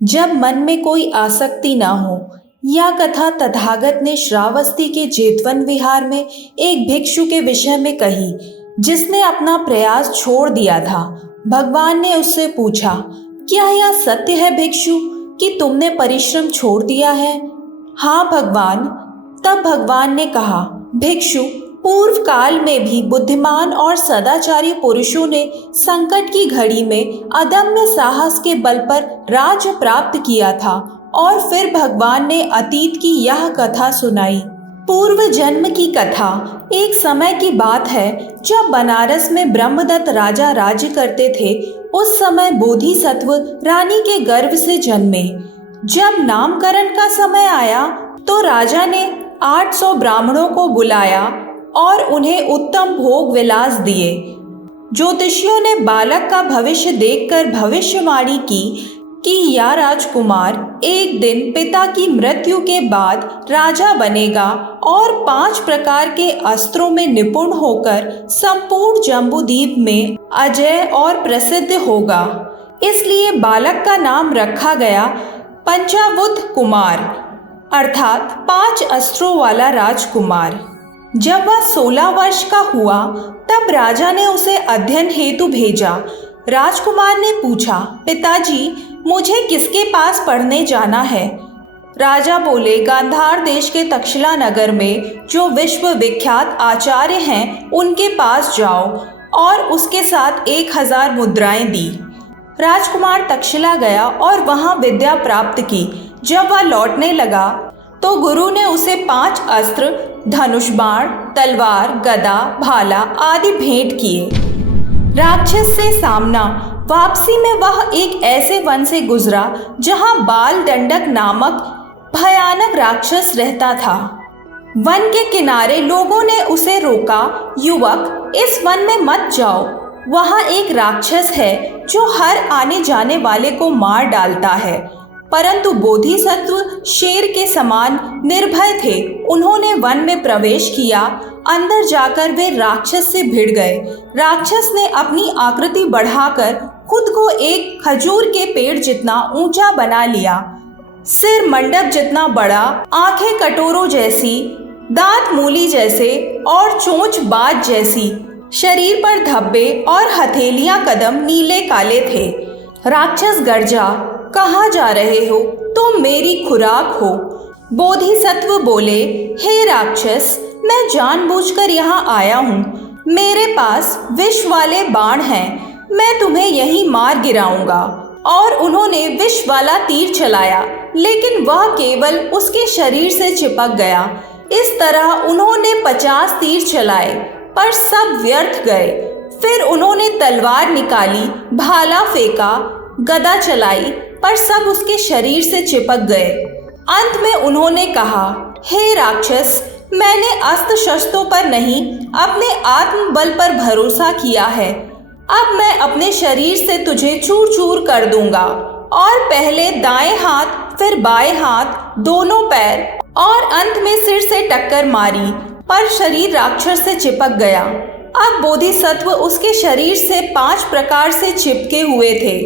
जब मन में कोई आसक्ति ना हो। यह कथा तथागत ने श्रावस्ती के जेतवन विहार में एक भिक्षु के विषय में कही, जिसने अपना प्रयास छोड़ दिया था। भगवान ने उससे पूछा, क्या यह सत्य है भिक्षु कि तुमने परिश्रम छोड़ दिया है? हाँ भगवान। तब भगवान ने कहा, भिक्षु, पूर्व काल में भी बुद्धिमान और सदाचारी पुरुषों ने संकट की घड़ी में अदम्य साहस के बल पर राज्य प्राप्त किया था। और फिर भगवान ने अतीत की यह कथा सुनाई। पूर्व जन्म की कथा। एक समय की बात है जब बनारस में ब्रह्मदत्त राजा राज्य करते थे। उस समय बोधिसत्व रानी के गर्भ से जन्मे। जब नामकरण का समय आया तो राजा ने 800 ब्राह्मणों को बुलाया और उन्हें उत्तम भोग विलास दिए। ज्योतिषियों ने बालक का भविष्य देखकर भविष्यवाणी की कि यह राजकुमार एक दिन पिता की मृत्यु के बाद राजा बनेगा और 5 प्रकार के अस्त्रों में निपुण होकर संपूर्ण जम्बूद्वीप में अजय और प्रसिद्ध होगा। इसलिए बालक का नाम रखा गया पंचावुत कुमार, अर्थात 5 अस्त्रों वाला राजकुमार। जब वह 16 वर्ष का हुआ तब राजा ने उसे अध्ययन हेतु भेजा। राजकुमार ने पूछा, पिताजी, मुझे किसके पास पढ़ने जाना है? राजा बोले, गांधार देश के तक्षशिला नगर में जो विश्व विख्यात आचार्य हैं उनके पास जाओ। और उसके साथ 1000 मुद्राएं दी। राजकुमार तक्षशिला गया और वहां विद्या प्राप्त की। जब वह लौटने लगा तो गुरु ने उसे 5 अस्त्र, धनुष बाण, तलवार, गदा, भाला आदि भेंट किए। राक्षस से सामना। वापसी में वह एक ऐसे वन से गुजरा जहां बाल दंडक नामक भयानक राक्षस रहता था। वन के किनारे लोगों ने उसे रोका, युवक, इस वन में मत जाओ। वहां एक राक्षस है जो हर आने जाने वाले को मार डालता है। परंतु बोधिसत्व शेर के समान निर्भय थे। उन्होंने वन में प्रवेश किया। अंदर जाकर वे राक्षस से भिड़ गए। राक्षस ने अपनी आकृति बढ़ाकर खुद को एक खजूर के पेड़ जितना ऊंचा बना लिया। सिर मंडप जितना बड़ा, आंखें कटोरों जैसी, दांत मूली जैसे और चोंच बाज जैसी। शरीर पर धब्बे और हथेलियां कदम नीले काले थे। राक्षस गर्जा, कहाँ जा रहे हो? तुम मेरी खुराक हो। बोधिसत्व बोले, हे राक्षस, मैं जानबूझकर यहाँ आया हूँ। मेरे पास विष वाले बाण हैं। मैं तुम्हें यहीं मार गिराऊंगा। और उन्होंने विष वाला तीर चलाया, लेकिन वह केवल उसके शरीर से चिपक गया। इस तरह उन्होंने 50 तीर चलाए, पर सब व्यर्थ गए। फिर उन्होंने तलवार निकाली, भाला फेंका, गदा चलाई, पर सब उसके शरीर से चिपक गए। अंत में उन्होंने कहा, हे राक्षस, मैंने अस्त्र शस्त्रों पर नहीं, अपने आत्मबल पर भरोसा किया है। अब मैं अपने शरीर से तुझे चूर चूर कर दूंगा। और पहले दाएं हाथ, फिर बाएं हाथ, दोनों पैर और अंत में सिर से टक्कर मारी, पर शरीर राक्षस से चिपक गया। अब बोधिसत्व उसके शरीर से 5 प्रकार से चिपके हुए थे।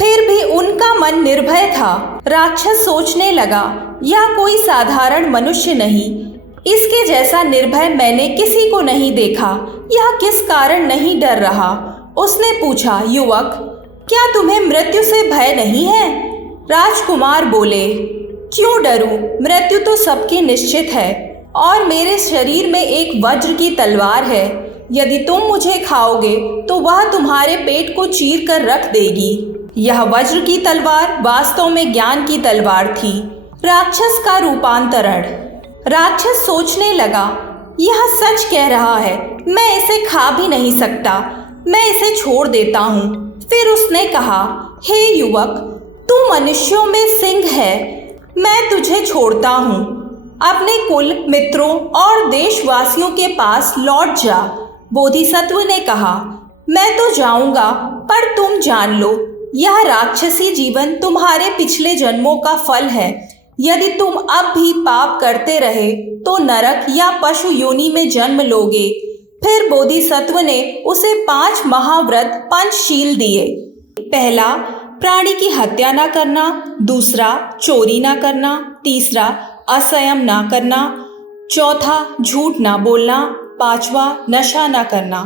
फिर भी उनका मन निर्भय था। राक्षस सोचने लगा, यह कोई साधारण मनुष्य नहीं। इसके जैसा निर्भय मैंने किसी को नहीं देखा। यह किस कारण नहीं डर रहा? उसने पूछा, युवक, क्या तुम्हें मृत्यु से भय नहीं है? राजकुमार बोले, क्यों डरूं? मृत्यु तो सबकी निश्चित है और मेरे शरीर में एक वज्र की तलवार है। यदि तुम मुझे खाओगे तो वह तुम्हारे पेट को चीर कर रख देगी। यह वज्र की तलवार वास्तव में ज्ञान की तलवार थी। राक्षस का रूपांतरण। राक्षस सोचने लगा, यह सच कह रहा है, मैं इसे खा भी नहीं सकता, मैं इसे छोड़ देता हूँ। फिर उसने कहा, हे युवक, तू मनुष्यों में सिंह है, मैं तुझे छोड़ता हूँ। अपने कुल, मित्रों और देशवासियों के पास लौट जा। बोधिसत्व ने कहा, मैं तो जाऊंगा, पर तुम जान लो, यह राक्षसी जीवन तुम्हारे पिछले जन्मों का फल है। यदि तुम अब भी पाप करते रहे तो नरक या पशु योनि में जन्म लोगे। फिर बोधिसत्व ने उसे 5 महाव्रत पंचशील दिए। पहला, प्राणी की हत्या ना करना, दूसरा चोरी ना करना, तीसरा असंयम ना करना, चौथा झूठ ना बोलना, पांचवा नशा ना करना।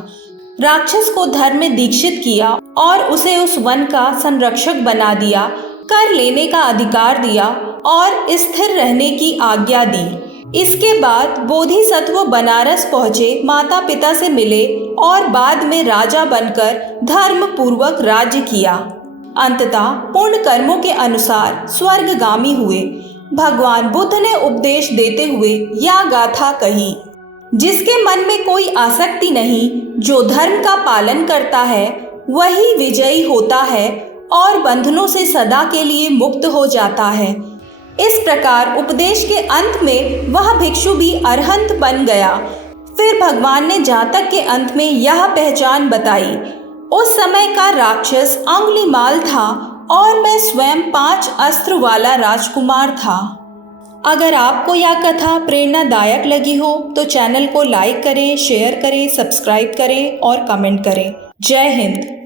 राक्षस को धर्म में दीक्षित किया और उसे उस वन का संरक्षक बना दिया, कर लेने का अधिकार दिया और स्थिर रहने की आज्ञा दी। इसके बाद बोधिसत्व बनारस पहुंचे, माता पिता से मिले और बाद में राजा बनकर धर्म पूर्वक राज्य किया। अंततः पुण्य कर्मों के अनुसार स्वर्गगामी हुए। भगवान बुद्ध ने उपदेश देते हुए यह गाथा कही, जिसके मन में कोई आसक्ति नहीं, जो धर्म का पालन करता है वही विजयी होता है और बंधनों से सदा के लिए मुक्त हो जाता है। इस प्रकार उपदेश के अंत में वह भिक्षु भी अरहंत बन गया। फिर भगवान ने जातक के अंत में यह पहचान बताई, उस समय का राक्षस अंगुलीमाल था और मैं स्वयं 5 अस्त्र वाला राजकुमार था। अगर आपको यह कथा प्रेरणादायक लगी हो तो चैनल को लाइक करें, शेयर करें, सब्सक्राइब करें और कमेंट करें। जय हिंद।